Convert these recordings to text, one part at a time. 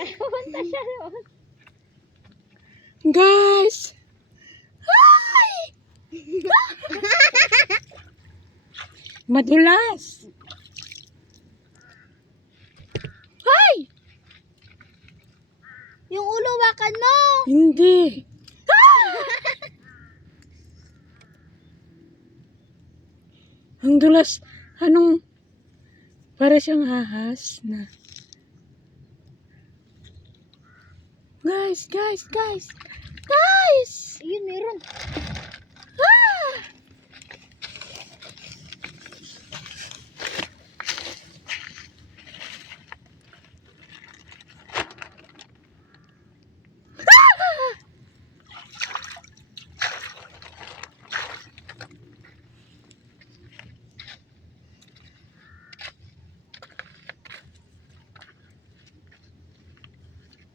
Ay, pumunta siya doon. Guys! Hi! Madulas! Hi! Yung ulo wakan mo. Hindi! Ang dulas. Anong... Para siyang ahas na... Guys! Guys! Guys! Guys! Ayun, meron. Ah!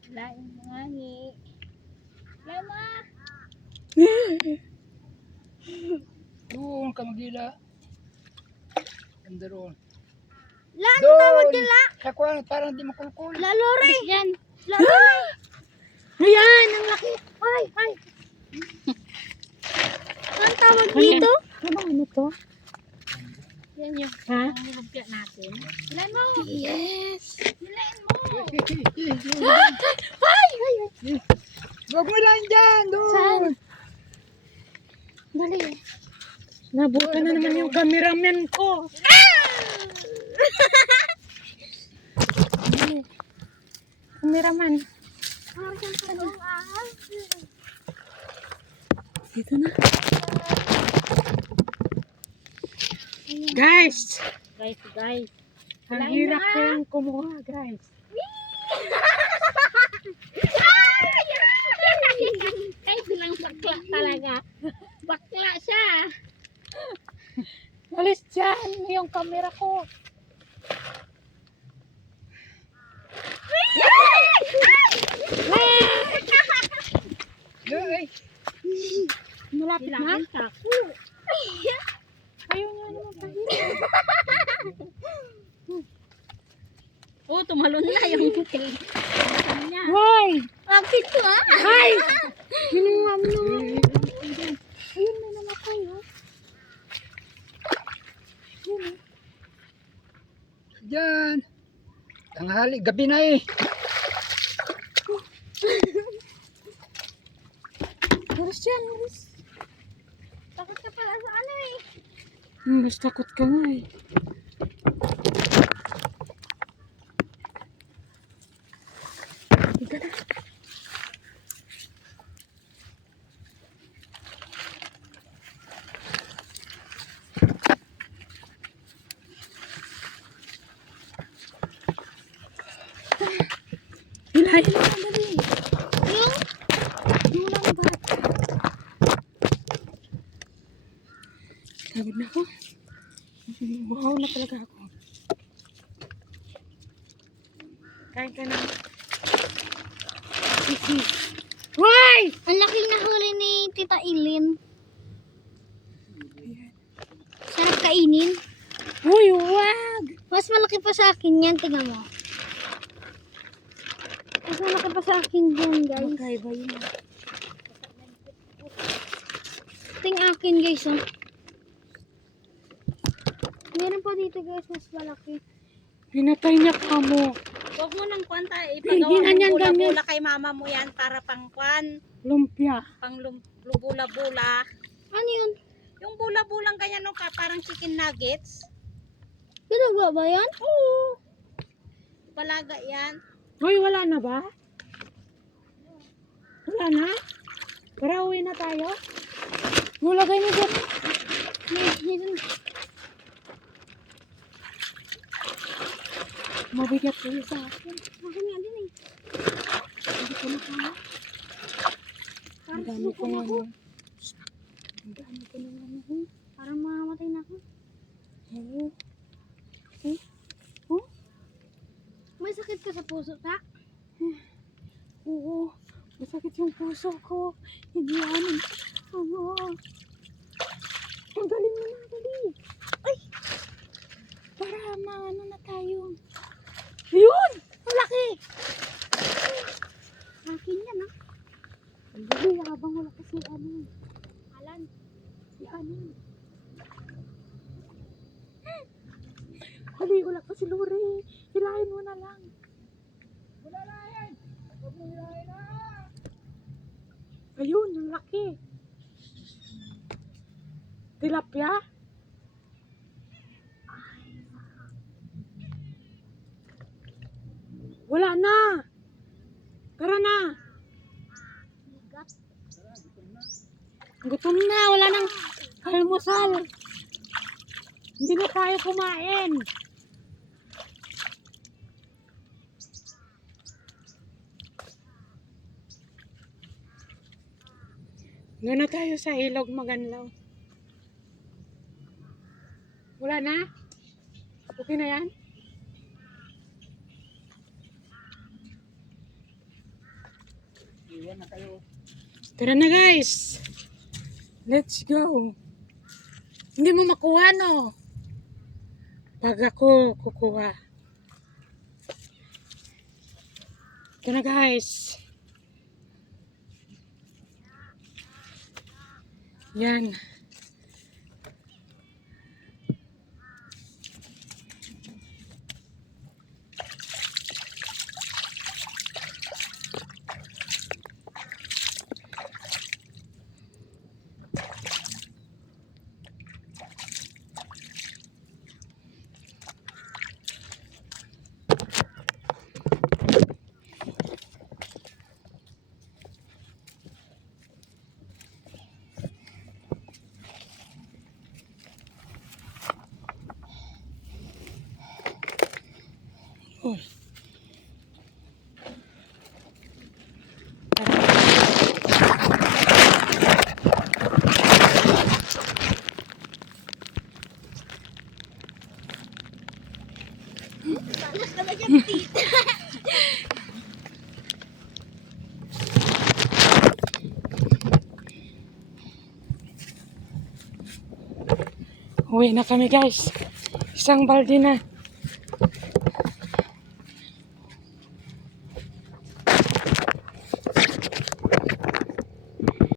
Lain mga ngi. Lama. Doon ka magila. Ganda roon. Lan Doon! tawag nila. Sa kuwan, parang di makulkul. Lalore. Yan. Lalore. Ayan! Ang laki! Ay, ay. Ang tawag dito? Ano to? Yan yung Ha? lumpia natin. Ilan mo? Yes! Ilan mo? Ay! Huwag mo lang dyan, doon. Saan? Dali. Nabuta na naman yung cameraman ko. Dali. Cameraman. Dito na. Guys! Guys. Ang Lain hirap na. ko yung kumuha, guys. Ay, bilang bakla talaga. Bakla siya. Alis dyan yung camera ko. Doon, ay. Malapit na. Kailangan tako. Ayaw nga naman pahirap. Oh, tumalon na yung ano niya. Hoy! Akit ko ah. Hi! Kinuha mo naman. Ayun, may namatay, ha? Dyan. Tanghali, gabi na eh. Haris yan, haris. Takot ka pala sa ano eh. Mas takot ka nga eh. Ika na. Hilahin mo na dali. Yung lambat. Pagod na ako. Wow na talaga ako. Kain ka na. Sisi. Why? Ang laki na huli ni Tita Ilin. Sarap kainin. Uy, wag! Mas malaki pa sa akin yan. Tingnan mo. Mas malaki pa sa akin yan, guys. Magkaiba yun. Ting akin, guys, oh. Meron pa dito, guys, mas malaki. Pinatay niya ka mo. Huwag mo nang kwanta, Hindi ipagawa na mo yan, bula-bula kay mama mo yan para pang kwan, Lumpia. pang bula-bula. Ano yun? Yung bula-bulang ganyan no, parang chicken nuggets. Ginagawa ba yan? Oo. Balaga yan. Uy, wala na ba? Wala na? Tara, uwi na tayo. Mulagay mo dyan. Dito na. Mabigat kayo sa akin. Akin nga din eh. Hindi ko na kaya. Ang dami ko na ano. Ang dami ko na ano. Parang mamamatay na ako. Oo. May sakit ka sa puso, ta? Oo. Masakit yung puso ko. Hindi ano. Oo. Tanggalin mo na, dali. Ay! Para maano na tayo. Luri, wala pa si Luri. Hilahin mo na lang. Wala na yan. Huwag mo hilahin na. Ayun, ang laki. Tilapia? Wala na. Tara na. Gutom na, wala nang almusal. Hindi na tayo kumain. Doon na tayo sa ilog Maganlaw. Wala na? Okay na yan? Iyan na kayo. Tara na guys. Let's go. Hindi mo makuha no? Pag ako kukuha. Ito na guys. Yan. Oh. Uwi na kami guys. Isang balde na.